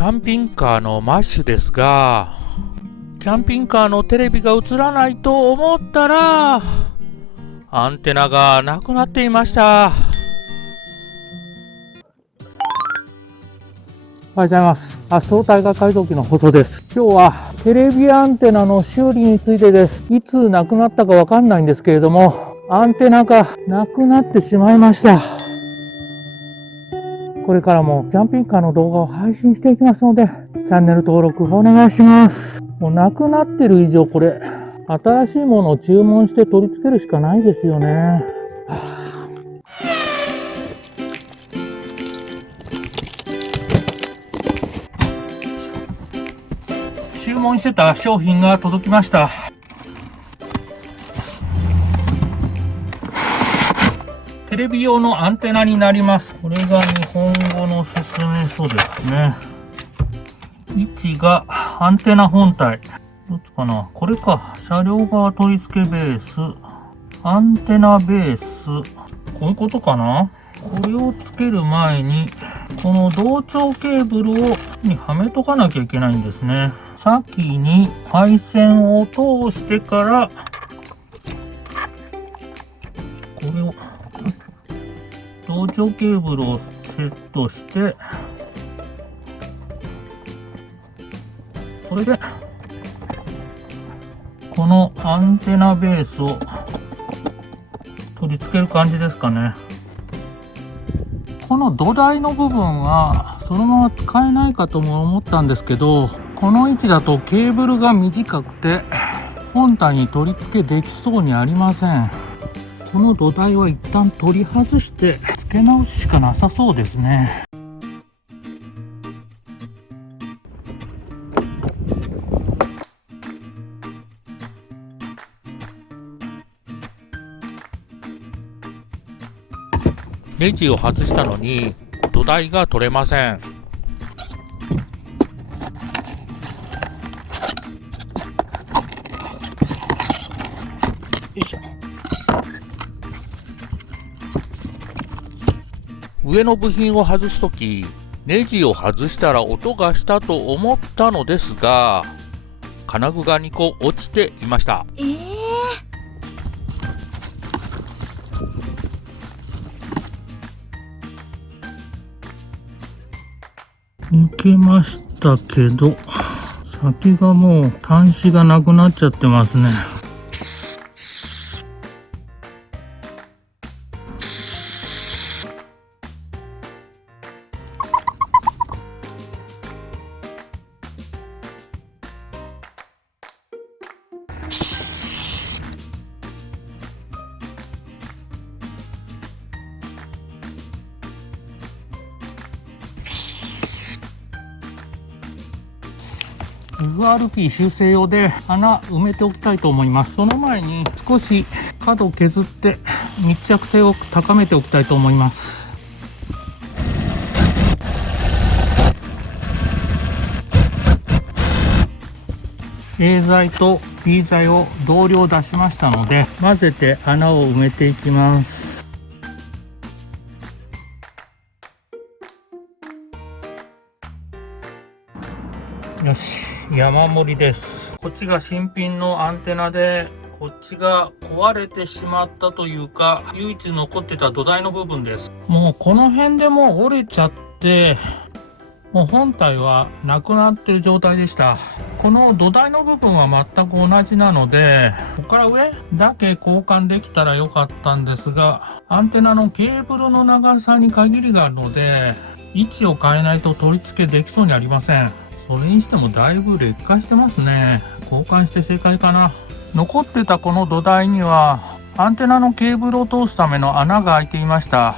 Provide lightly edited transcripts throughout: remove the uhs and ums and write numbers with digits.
ャンピングカーのマッシュですが、キャンピングカーのテレビが映らないと思ったら、アンテナがなくなっていました。おはようございます。相対が改造機の放送です。今日はテレビアンテナの修理についてです。いつなくなったかわかんないんですけれども、アンテナがなくなってしまいました。これからもキャンピングカーの動画を配信していきますので、チャンネル登録お願いします。もうなくなってる以上、これ、新しいものを注文して取り付けるしかないですよね。注文してた商品が届きました。テレビ用のアンテナになります。これが日本語の説明書ですね。位置がアンテナ本体。どっちかな？これか。車両側取り付けベース。アンテナベース。こういうことかな？これをつける前に、この同調ケーブルにはめとかなきゃいけないんですね。先に配線を通してから、これを、同調ケーブルをセットして、それで、このアンテナベースを取り付ける感じですかね。この土台の部分はそのまま使えないかとも思ったんですけど、この位置だとケーブルが短くて本体に取り付けできそうにありません。この土台は一旦取り外して付け直すしかなさそうですね。ネジを外したのに土台が取れません。よいしょ。上の部品を外すとき、ネジを外したら音がしたと思ったのですが、金具が2個落ちていました。抜けましたけど、先がもう端子がなくなっちゃってますね。FRP 修正用で穴埋めておきたいと思います。その前に少し角を削って密着性を高めておきたいと思います。A 剤と B 剤を同量出しましたので、混ぜて穴を埋めていきます。よし、山盛りです。こっちが新品のアンテナで、こっちが壊れてしまったというか、唯一残ってた土台の部分です。もうこの辺でもう折れちゃって、もう本体はなくなってる状態でした。この土台の部分は全く同じなので、ここから上だけ交換できたらよかったんですが、アンテナのケーブルの長さに限りがあるので、位置を変えないと取り付けできそうにありません。それにしてもだいぶ劣化してますね。交換して正解かな。残ってたこの土台にはアンテナのケーブルを通すための穴が開いていました。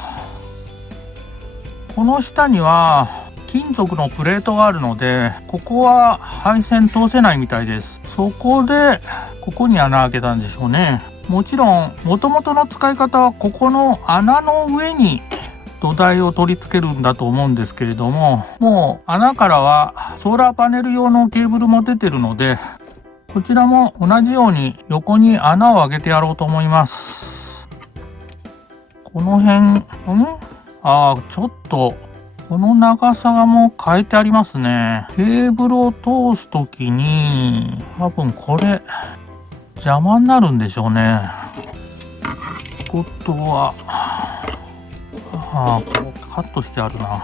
この下には金属のプレートがあるので、ここは配線通せないみたいです。そこでここに穴開けたんでしょうね。もちろん元々の使い方はここの穴の上に土台を取り付けるんだと思うんですけれども、もう穴からはソーラーパネル用のケーブルも出てるので、こちらも同じように横に穴を開けてやろうと思います。この辺、ちょっとこの長さがもう変えてありますね。ケーブルを通すときに、多分これ、邪魔になるんでしょうね。ことは、こうカットしてあるな。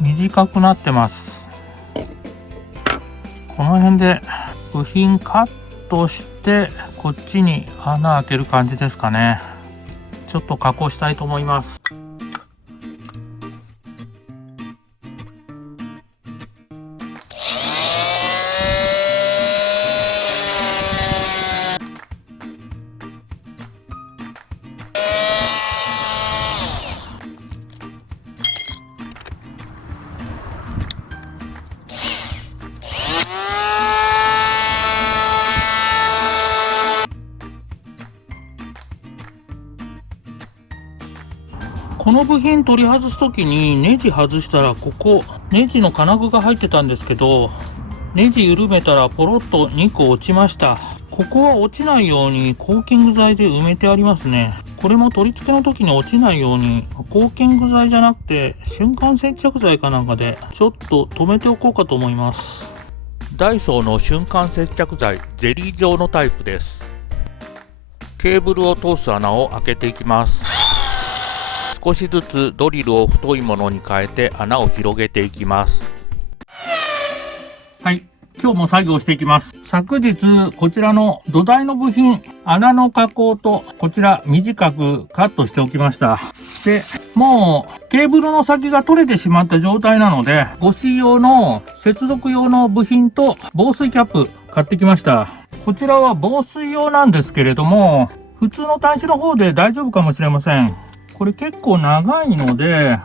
短くなってます。この辺で部品カットして、こっちに穴開ける感じですかね。ちょっと加工したいと思います。この部品取り外すときにネジ外したら、ここネジの金具が入ってたんですけど、ネジ緩めたらポロッと2個落ちました。ここは落ちないようにコーキング剤で埋めてありますね。これも取り付けの時に落ちないようにコーキング剤じゃなくて瞬間接着剤かなんかでちょっと留めておこうかと思います。ダイソーの瞬間接着剤ゼリー状のタイプです。ケーブルを通す穴を開けていきます。少しずつドリルを太いものに変えて穴を広げていきます。はい、今日も作業していきます。昨日こちらの土台の部品、穴の加工とこちら短くカットしておきました。で、もうケーブルの先が取れてしまった状態なので、護水用の接続用の部品と防水キャップ買ってきました。こちらは防水用なんですけれども、普通の端子の方で大丈夫かもしれません。これ結構長いので、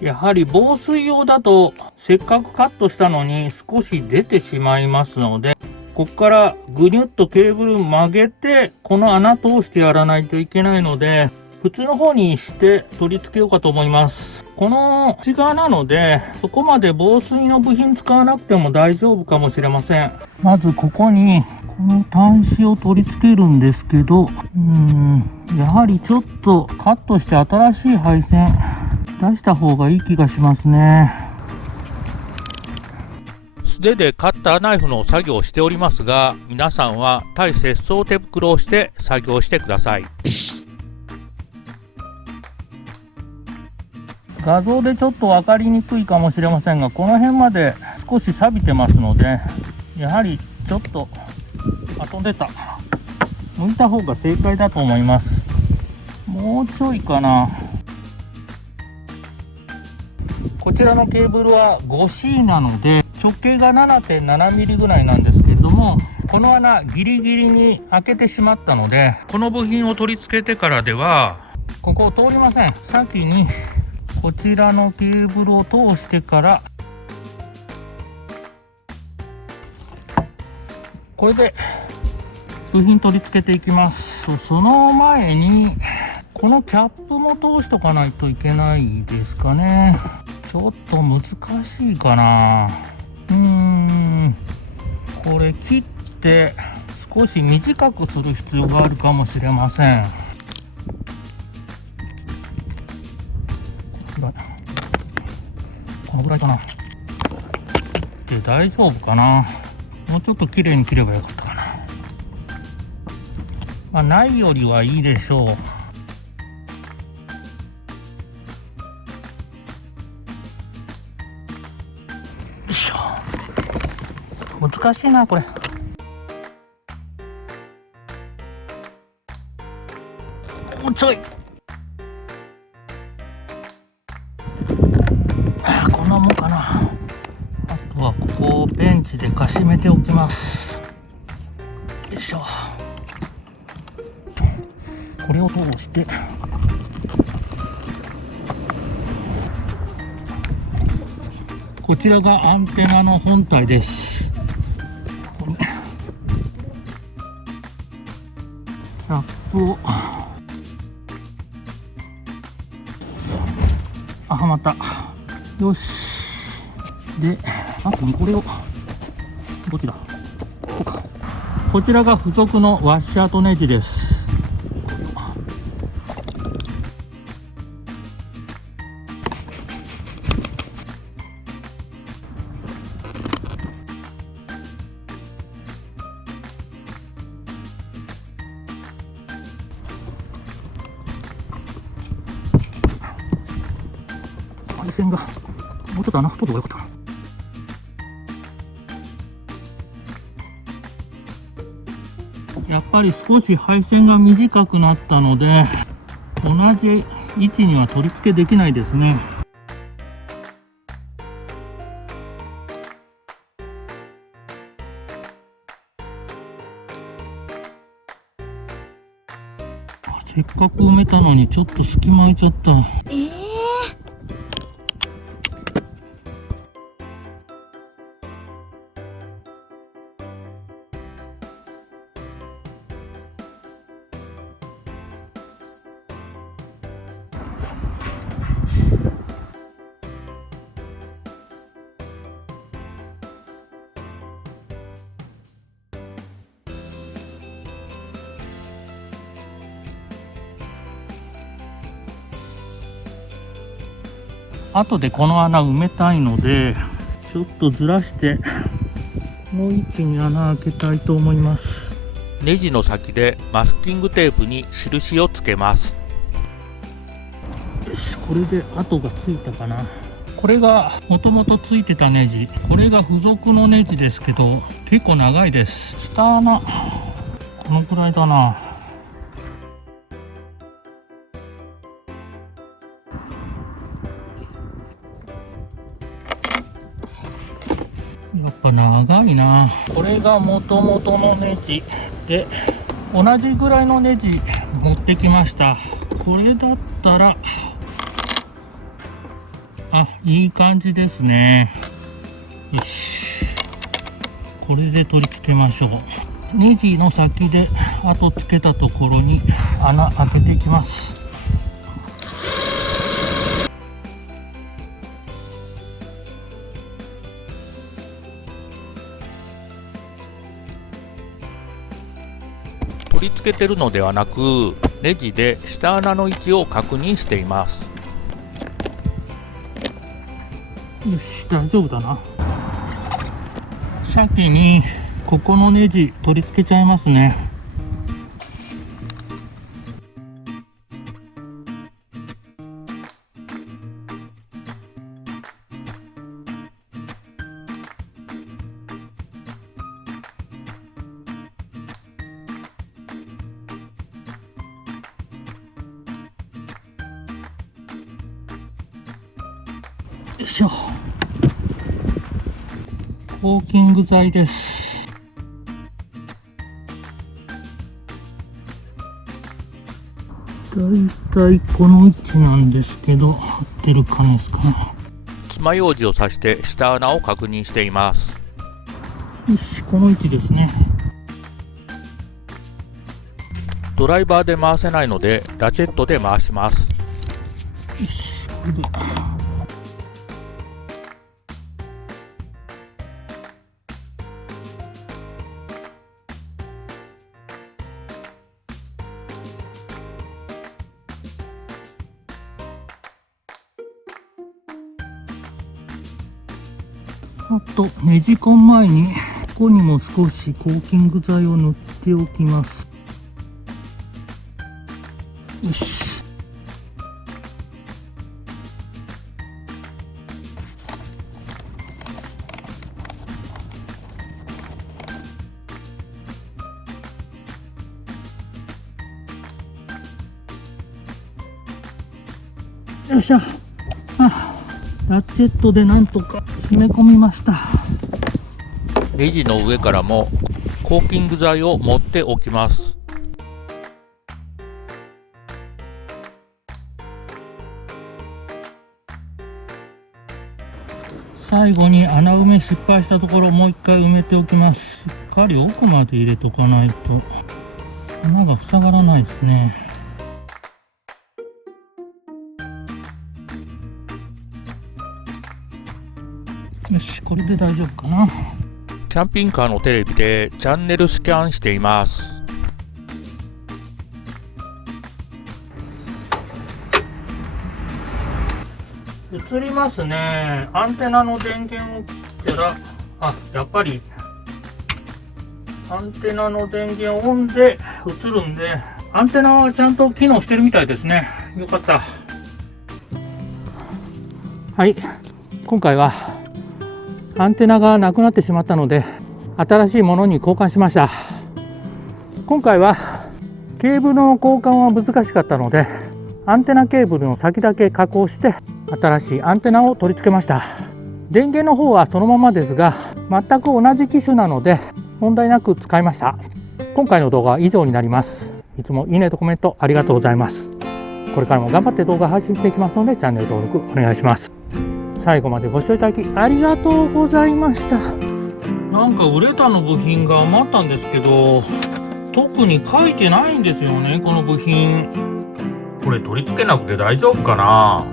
やはり防水用だとせっかくカットしたのに少し出てしまいますので、ここからぐにゅっとケーブル曲げてこの穴通してやらないといけないので、普通の方にして取り付けようかと思います。この内側なのでそこまで防水の部品使わなくても大丈夫かもしれません。まずここにこの端子を取り付けるんですけど、やはりちょっとカットして新しい配線出した方がいい気がしますね。素手でカッターナイフの作業をしておりますが、皆さんは対接双手袋をして作業してください。画像でちょっと分かりにくいかもしれませんが、この辺まで少し錆びてますので、やはりちょっと飛んでた、向いた方が正解だと思います。もうちょいかな。こちらのケーブルは 5C なので直径が 7.7mm ぐらいなんですけれども、この穴ギリギリに開けてしまったので、この部品を取り付けてからではここを通りません。先にこちらのケーブルを通してからこれで部品取り付けていきます。その前にこのキャップも通しとかないといけないですかね。ちょっと難しいかな。これ切って少し短くする必要があるかもしれません。このぐらいかな。で大丈夫かな。もうちょっと綺麗に切ればよかったかな。ないよりはいいでしょう。よいしょ。難しいなこれ。もうちょい。こんなもんかな。あとはここをペンチでかしめておきます。よいしょ。これを通してこちらがアンテナの本体です。キャップをはまった。よし。で、あとにこれをどっちだ、こうか。こちらが付属のワッシャーとネジです。配線がもうちょっと穴太い方がよかったな。やっぱり少し配線が短くなったので、同じ位置には取り付けできないですね。せっかく埋めたのにちょっと隙間空いちゃった。後でこの穴埋めたいので、ちょっとずらしてこの位置に穴開けたいと思います。ネジの先でマスキングテープに印をつけます。よし、これで跡がついたかな。これがもともとついてたネジ、これが付属のネジですけど結構長いです。下穴このくらいだな。やっぱ長いな。これがもともとのネジで、同じぐらいのネジ持ってきました。これだったらいい感じですね。よし、これで取り付けましょう。ネジの先で後つけたところに穴開けていきます。取り付けてるのではなく、ネジで下穴の位置を確認しています。よし、大丈夫だな。先にここのネジ取り付けちゃいますね。よいしょ。コーキング剤です。だいたいこの位置なんですけど、合ってるかですかね。爪楊枝を刺して下穴を確認しています。よし、この位置ですね。ドライバーで回せないのでラチェットで回します。よし、これであとねじ込む前にここにも少しコーキング剤を塗っておきます。よし、よっしゃ。ラチェットでなんとか詰め込みました。ネジの上からもコーキング剤を持っておきます。最後に穴埋め失敗したところもう一回埋めておきます。しっかり奥まで入れとかないと穴が塞がらないですね。よし、これで大丈夫かな。キャンピングカーのテレビでチャンネルスキャンしています。映りますね。アンテナの電源を切ったら、やっぱりアンテナの電源オンで映るんで、アンテナはちゃんと機能してるみたいですね。よかった。はい、今回はアンテナがなくなってしまったので、新しいものに交換しました。今回はケーブルの交換は難しかったので、アンテナケーブルの先だけ加工して新しいアンテナを取り付けました。電源の方はそのままですが、全く同じ機種なので問題なく使いました。今回の動画は以上になります。いつもいいねとコメントありがとうございます。これからも頑張って動画配信していきますので、チャンネル登録お願いします。最後までご視聴いただきありがとうございました。なんかウレタンの部品が余ったんですけど、特に書いてないんですよね、この部品。これ取り付けなくて大丈夫かな。